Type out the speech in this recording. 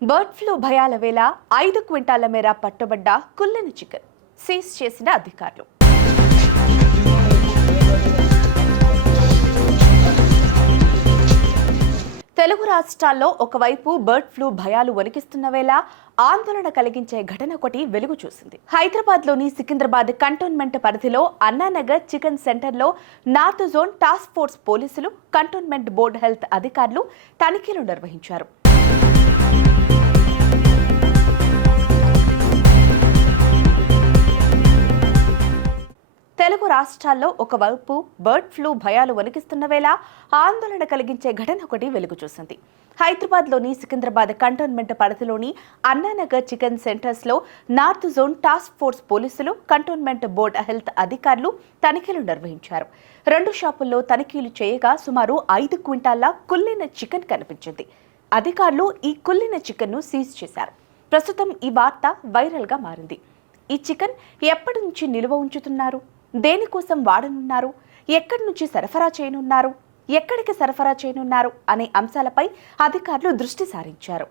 Bird flu భయాల వేళ ఐదు క్వింటాల మేర పట్టబడ్డ కుళ్ళని చికెన్ సీజ్ చేసిన అధికారులు. తెలుగు రాష్ట్రాల్లో ఒకవైపు బర్డ్ ఫ్లూ భయాలు వణికిస్తున్న వేళ ఆందోళన కలిగించే ఘటన ఒకటి వెలుగు చూసింది. హైదరాబాద్లోని సికింద్రాబాద్ కంటోన్మెంట్ పరిధిలో అన్నానగర్ చికెన్ సెంటర్లో నార్త్ జోన్ టాస్క్ ఫోర్స్ పోలీసులు కంటోన్మెంట్ బోర్డు హెల్త్ అధికారులు తనిఖీలు నిర్వహించారు. తెలుగు రాష్ట్రాల్లో ఒకవైపు బర్డ్ ఫ్లూ భయాలు వణికిస్తున్న వేళ ఆందోళన కలిగించే ఘటన ఒకటి వెలుగు చూసింది. హైదరాబాద్లోని సికింద్రాబాద్ కంటోన్మెంట్ పరిధిలోని అన్నానగర్ చికెన్ సెంటర్స్లో నార్త్ జోన్ టాస్క్ ఫోర్స్ పోలీసులు కంటోన్మెంట్ బోర్డ్ హెల్త్ అధికారులు తనిఖీలు నిర్వహించారు. రెండు షాపుల్లో తనిఖీలు చేయగా సుమారు ఐదు క్వింటాల్ల కుల్లిన చికెన్ కనిపించింది. అధికారులు ఈ కుల్లిన చికెన్ను సీజ్ చేశారు. ప్రస్తుతం ఈ వార్త వైరల్గా మారింది. ఈ చికెన్ ఎప్పటి నుంచి నిల్వ ఉంచుతున్నారు? దేనికోసం వాడనున్నారు? ఎక్కడి నుంచి సరఫరా చేయనున్నారు? ఎక్కడికి సరఫరా చేయనున్నారు? అనే అంశాలపై అధికారులు దృష్టి సారించారు.